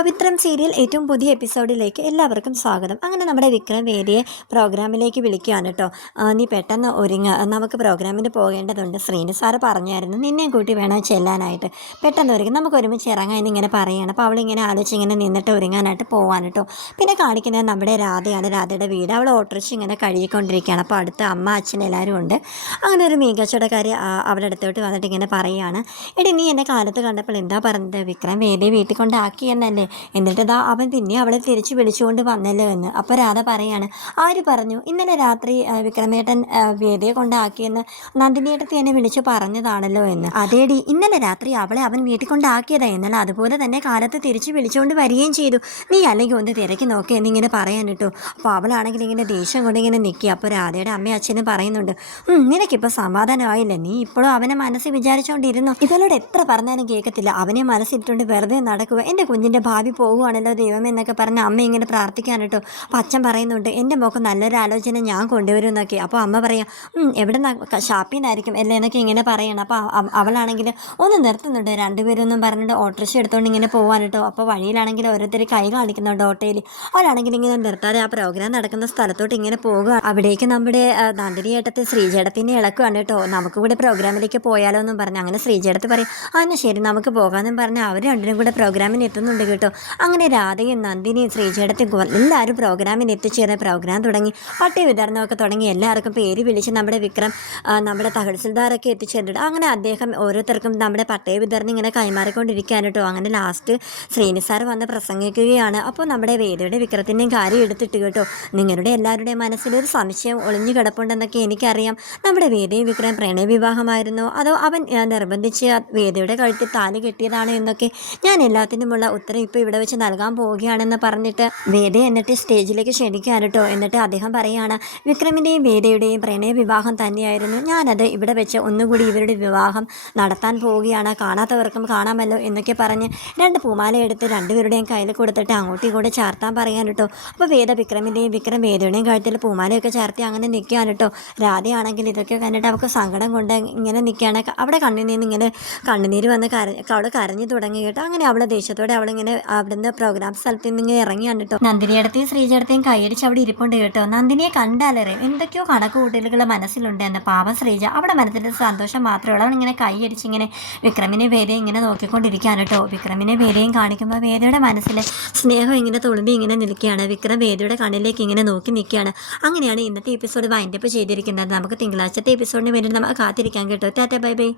പവിത്രം serial ഏറ്റവും പുതിയ എപ്പിസോഡിലേക്ക് എല്ലാവർക്കും സ്വാഗതം. അങ്ങനെ നമ്മുടെ വിക്രം വേദിയെ പ്രോഗ്രാമിലേക്ക് വിളിക്കുകയാണ് കേട്ടോ. നീ പെട്ടെന്ന് നമുക്ക് പ്രോഗ്രാമിന് പോകേണ്ടതുണ്ട്. ശ്രീനി സാറ് പറഞ്ഞായിരുന്നു നിന്നെ കൂട്ടി വേണം ചെല്ലാനായിട്ട്. പെട്ടെന്ന് ഒരുങ്ങി നമുക്ക് ഒരുമിച്ച് ഇറങ്ങാൻ എന്നിങ്ങനെ പറയുകയാണ്. അപ്പോൾ അവളിങ്ങനെ ആലോചിച്ച് ഇങ്ങനെ നിന്നിട്ട് ഒരുങ്ങാനായിട്ട് പോകാൻ കേട്ടോ. പിന്നെ കാണിക്കുന്നത് നമ്മുടെ രാധയാണ്. രാധയുടെ വീട് അവൾ ഓട്ടോറിച്ച് ഇങ്ങനെ കഴുകിക്കൊണ്ടിരിക്കുകയാണ്. അപ്പോൾ അടുത്ത് അമ്മ അച്ഛൻ എല്ലാവരും ഉണ്ട്. അങ്ങനെ ഒരു മീകച്ചവടക്കാരി അവളുടെ അടുത്തോട്ട് വന്നിട്ട് ഇങ്ങനെ പറയുകയാണ്, എടി നീ എന്നെ കാലത്ത് കണ്ടപ്പോൾ എന്താ പറഞ്ഞത്? വിക്രം വേദിയെ വീട്ടിൽ കൊണ്ടാക്കി എന്നല്ലേ? എന്നിട്ട് അവൻ പിന്നെ അവളെ തിരിച്ചു വിളിച്ചുകൊണ്ട് വന്നല്ലോ എന്ന്. അപ്പോൾ രാധ പറയാണ്, ആര് പറഞ്ഞു? ഇന്നലെ രാത്രി വിക്രമേട്ടൻ വേദിയെ കൊണ്ടാക്കിയെന്ന് നന്ദിനിയേട്ടത്തി എന്നെ വിളിച്ചു പറഞ്ഞതാണല്ലോ എന്ന്. അതേടി, ഇന്നലെ രാത്രി അവളെ അവൻ വീട്ടിൽ കൊണ്ടാക്കിയതാ. എന്നാൽ അതുപോലെ തന്നെ കാലത്ത് തിരിച്ചു വിളിച്ചുകൊണ്ട് വരികയും ചെയ്തു. നീ അല്ലെങ്കിൽ ഒന്ന് തിരക്കി നോക്കി എന്നിങ്ങനെ പറയാൻ കിട്ടു. അപ്പോൾ അവളാണെങ്കിൽ ഇങ്ങനെ ദേഷ്യം കൊണ്ട് ഇങ്ങനെ നിൽക്കുക. അപ്പോൾ രാധയുടെ അമ്മയും അച്ഛനും പറയുന്നുണ്ട്, നിനക്കിപ്പോൾ സമാധാനമായില്ലേ? നീ ഇപ്പോഴും അവനെ മനസ്സിൽ വിചാരിച്ചുകൊണ്ടിരുന്നു. ഇവളോട് എത്ര പറഞ്ഞാലും കേൾക്കത്തില്ല. അവനെ മനസ്സിട്ടുകൊണ്ട് വെറുതെ നടക്കുക. എൻ്റെ കുഞ്ഞിൻ്റെ ഭാവി പോകുവാണല്ലോ ദൈവം എന്നൊക്കെ പറഞ്ഞ് അമ്മ ഇങ്ങനെ പ്രാർത്ഥിക്കാൻ കേട്ടോ. അപ്പോൾ അച്ഛൻ പറയുന്നുണ്ട്, എൻ്റെ മോക്ക് നല്ലൊരു ആലോചന ഞാൻ കൊണ്ടുവരും എന്നൊക്കെ. അപ്പോൾ അമ്മ പറയാം, എവിടെ ഷാപ്പിൽ നിന്നായിരിക്കും അല്ലേ എന്നൊക്കെ ഇങ്ങനെ പറയണം. അപ്പോൾ അവളാണെങ്കിൽ ഒന്ന് നിർത്തുന്നുണ്ട്. രണ്ടുപേരൊന്നും പറഞ്ഞിട്ട് ഓട്ടോറിക്ഷ എടുത്തുകൊണ്ട് ഇങ്ങനെ പോകാൻ കേട്ടോ. അപ്പോൾ വഴിയിലാണെങ്കിൽ ഓരോരുത്തർ കൈ കാണിക്കുന്നുണ്ട് ഓട്ടോയിൽ. അവളാണെങ്കിൽ ഇങ്ങനെ നിർത്താതെ ആ പ്രോഗ്രാം നടക്കുന്ന സ്ഥലത്തോട്ട് ഇങ്ങനെ പോകുക. അവിടേക്ക് നമ്മുടെ നന്ദിനി ഏട്ടത്തെ ശ്രീജേടത്തിനെ ഇളക്കുകയാണ് കേട്ടോ. നമുക്ക് കൂടെ പ്രോഗ്രാമിലേക്ക് പോയാലോ എന്നും പറഞ്ഞു. അങ്ങനെ ശ്രീജേടത്ത് പറയും, എന്നാൽ ശരി നമുക്ക് പോകാമെന്നും പറഞ്ഞ് അവർ രണ്ടിനും കൂടെ പ്രോഗ്രാമിന് എത്തുന്നുണ്ട് കേട്ടോ. അങ്ങനെ രാധയും നന്ദിനിയും ശ്രീജേടത്തും എല്ലാവരും പ്രോഗ്രാമിന് എത്തിച്ചേർന്ന് പ്രോഗ്രാം തുടങ്ങി. പട്ടി വിതരണമൊക്കെ തുടങ്ങി. എല്ലാവർക്കും പേര് വിളിച്ച് നമ്മുടെ വിക്രം നമ്മുടെ തഹസിൽദാരൊക്കെ എത്തിച്ചേർന്നിട്ട് അങ്ങനെ അദ്ദേഹം ഓരോരുത്തർക്കും നമ്മുടെ പട്ടയ വിതരണം ഇങ്ങനെ കൈമാറിക്കൊണ്ടിരിക്കുകയാണ് കേട്ടോ. അങ്ങനെ ലാസ്റ്റ് ശ്രീനി സാർ വന്ന് പ്രസംഗിക്കുകയാണ്. അപ്പോൾ നമ്മുടെ വേദിയുടെ വിക്രത്തിൻ്റെയും കാര്യം എടുത്തിട്ട് കേട്ടോ, നിങ്ങളുടെ എല്ലാവരുടെയും മനസ്സിലൊരു സംശയം ഒളിഞ്ഞു കിടപ്പുണ്ടെന്നൊക്കെ എനിക്കറിയാം. നമ്മുടെ വേദിയും വിക്രം പ്രണയ വിവാഹമായിരുന്നോ അതോ അവൻ നിർബന്ധിച്ച് വേദിയുടെ കഴുത്തിൽ താലി കെട്ടിയതാണോ എന്നൊക്കെ ഞാൻ എല്ലാത്തിനുമുള്ള ഉത്തരം ഇപ്പോൾ ഇവിടെ വെച്ച് നൽകാൻ പോവുകയാണെന്ന് പറഞ്ഞിട്ട് വേദ എന്നിട്ട് സ്റ്റേജിലേക്ക് ക്ഷണിക്കാൻ കേട്ടോ. എന്നിട്ട് അദ്ദേഹം പറയുകയാണ്, വിക്രമിൻ്റെയും വേദയുടെയും പ്രണയ വിവാഹം തന്നെയായിരുന്നു. ഞാനത് ഇവിടെ വെച്ച് ഒന്നുകൂടി ഇവരുടെ വിവാഹം നടത്താൻ പോവുകയാണ്. കാണാത്തവർക്കും കാണാമല്ലോ എന്നൊക്കെ പറഞ്ഞ് രണ്ട് പൂമാല എടുത്ത് രണ്ടുപേരുടെയും കയ്യിൽ കൊടുത്തിട്ട് അങ്ങോട്ടും ഇങ്ങോട്ടും ചാർത്താൻ പറയാൻ കേട്ടോ. അപ്പോൾ വേദ വിക്രമിൻ്റെയും വിക്രം വേദയുടെയും കഴുത്തിൽ പൂമാലയൊക്കെ ചാർത്തി അങ്ങനെ നിൽക്കുകയാണ് കേട്ടോ. രാധയാണെങ്കിൽ ഇതൊക്കെ കണ്ടിട്ട് അവൾക്ക് സങ്കടം കൊണ്ട് ഇങ്ങനെ നിൽക്കുകയാണ്. അവിടെ കണ്ണുനീര് വന്ന് അവൾ കരഞ്ഞു തുടങ്ങി കേട്ടോ. അങ്ങനെ അവളെ ദേഷ്യത്തോടെ അവളിങ്ങനെ അവിടുന്ന് പ്രോഗ്രാം സ്ഥലത്ത് നിന്ന് ഇങ്ങനെ ഇറങ്ങിയാണ് കേട്ടോ. നന്ദിനിയടത്തെയും ശ്രീജടത്തെയും കൈയടിച്ച് അവിടെ ഇരിപ്പുണ്ട് കേട്ടോ. നന്ദിനിയെ കണ്ടാലേ എന്തൊക്കെയോ കണക്ക് കൂട്ടലുകൾ മനസ്സിലുണ്ട് എന്ന്. പാവം ശ്രീജ അവിടെ മനസ്സിൻ്റെ സന്തോഷം മാത്രമേ ഉള്ളൂ. അവളിങ്ങനെ കൈയടിച്ച് ഇങ്ങനെ വിക്രമിനെ വേദയെ ഇങ്ങനെ നോക്കിക്കൊണ്ടിരിക്കുകയാണ് കേട്ടോ. വിക്രമിനെ വേദയും കാണിക്കുമ്പോൾ വേദയുടെ മനസ്സിൽ സ്നേഹം ഇങ്ങനെ തുളുമ്പി ഇങ്ങനെ നിൽക്കുകയാണ്. വിക്രം വേദയുടെ കണ്ണിലേക്ക് ഇങ്ങനെ നോക്കി നിൽക്കുകയാണ്. അങ്ങനെയാണ് ഇന്നത്തെ എപ്പിസോഡ് വൈൻഡപ്പ് ചെയ്തിരിക്കുന്നത്. നമുക്ക് തിങ്കളാഴ്ചത്തെ എപ്പിസോഡിന് വേണ്ടി നമുക്ക് കാത്തിരിക്കാൻ കേട്ടോ. Tata bye bye.